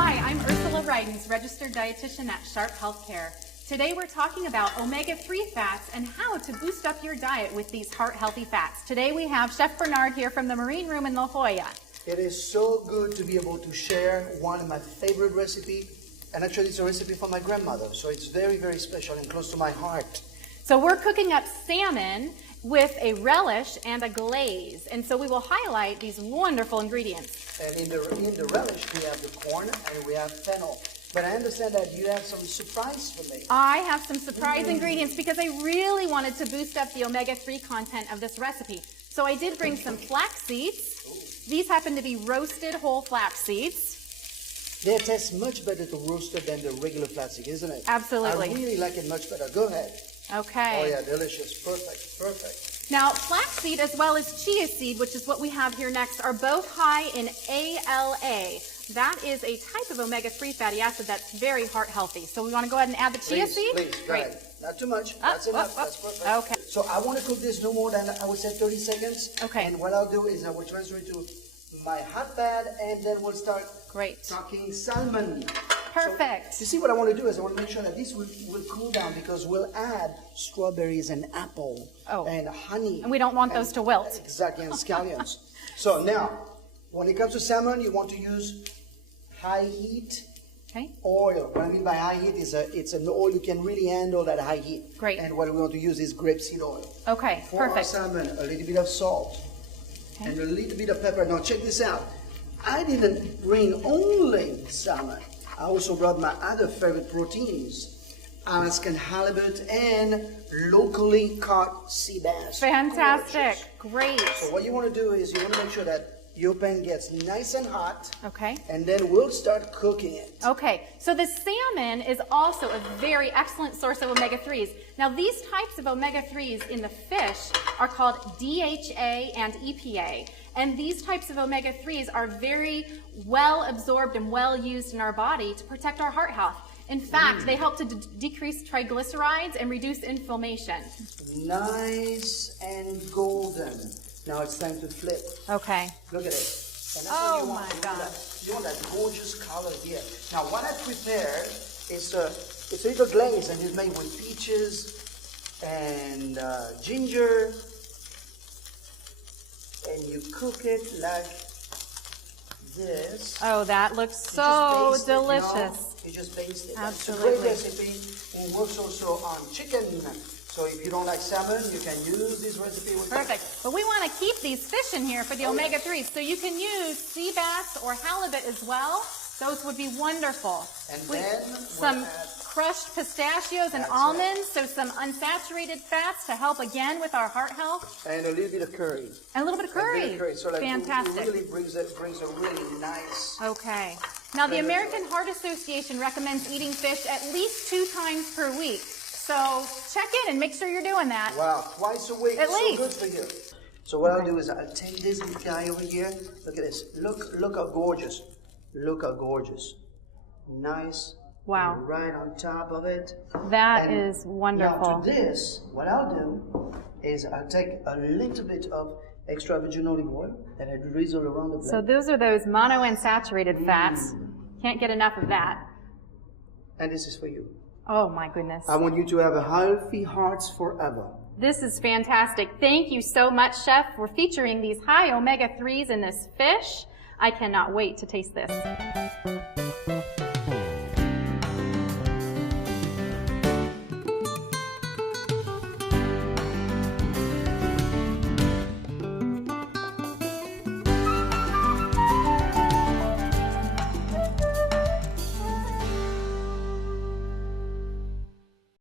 Hi, I'm Ursula Ridens, registered dietitian at Sharp Healthcare. Today we're talking about omega-3 fats and how to boost up your diet with these heart-healthy fats. Today we have Chef Bernard here from the Marine Room in La Jolla. It is so good to be able to share one of my favorite recipes, and actually it's a recipe from my grandmother, so it's very, very special and close to my heart. So we're cooking up salmon with a relish and a glaze, and so we will highlight these wonderful ingredients. And in the relish we have the corn and we have fennel. But I understand that you have some surprise for me. I have some surprise ingredients because I really wanted to boost up the omega-3 content of this recipe. So I did bring some flax seeds. These happen to be roasted whole flax seeds. They taste much better to roasted than the regular flaxseed, isn't it? Absolutely. I really like it much better. Go ahead. Okay. Oh yeah, delicious. Perfect, perfect. Now, flaxseed as well as chia seed, which is what we have here next, are both high in ALA. That is a type of omega-3 fatty acid that's very heart healthy. So we want to go ahead and add the chia seed? Please, great. Not too much. That's enough. That's perfect. Okay. So I want to cook this no more than, I would say, 30 seconds. Okay. And what I'll do is I will transfer it to my hot pad, and then we'll start talking salmon. Perfect. So, you see what I want to do is I want to make sure that this will cool down because we'll add strawberries and apple and honey. And we don't want those to wilt. Exactly, and scallions. So now, when it comes to salmon, you want to use high heat oil. What I mean by high heat is it's an oil you can really handle at high heat. Great. And what we want to use is grapeseed oil. Okay, For our perfect. salmon, a little bit of salt and a little bit of pepper. Now check this out. I didn't bring only salmon. I also brought my other favorite proteins, Alaskan halibut and locally caught sea bass. Fantastic. Great. So what you want to do is you want to make sure that your pan gets nice and hot. Okay. And then we'll start cooking it. Okay. So the salmon is also a very excellent source of omega-3s. Now these types of omega-3s in the fish are called DHA and EPA. And these types of omega-3s are very well absorbed and well used in our body to protect our heart health. In fact, they help to decrease triglycerides and reduce inflammation. Nice and golden. Now it's time to flip. Okay. Look at it. And that's Oh what you want. my God. You want that gorgeous color here. Now what I prepared is it's a little glaze, and it's made with peaches and ginger. And you cook it like this. Oh, that looks so delicious. You just baste it. Absolutely. It's a great recipe. It works also on chicken. So if you don't like salmon, you can use this recipe with Perfect. But we want to keep these fish in here for the omega-3s. So you can use sea bass or halibut as well. Those would be wonderful. And then some crushed pistachios and almonds, so some unsaturated fats to help again with our heart health. And a little bit of curry. And a little bit of curry. So like fantastic. It really brings a really nice. Okay. Now the American Heart Association recommends eating fish at least 2 times per week. So check in and make sure you're doing that. Wow, twice a week. At least. So good for you. So what I'll do is I'll take this guy over here. Look at this. Look how gorgeous. Look how gorgeous. Nice. Wow. Right on top of it. That is wonderful. Now to this, what I'll do is I'll take a little bit of extra virgin olive oil and I drizzle around the plate. So those are those monounsaturated fats. Can't get enough of that. And this is for you. Oh my goodness. I want you to have a healthy hearts forever. This is fantastic. Thank you so much, Chef, for featuring these high omega-3s in this fish. I cannot wait to taste this.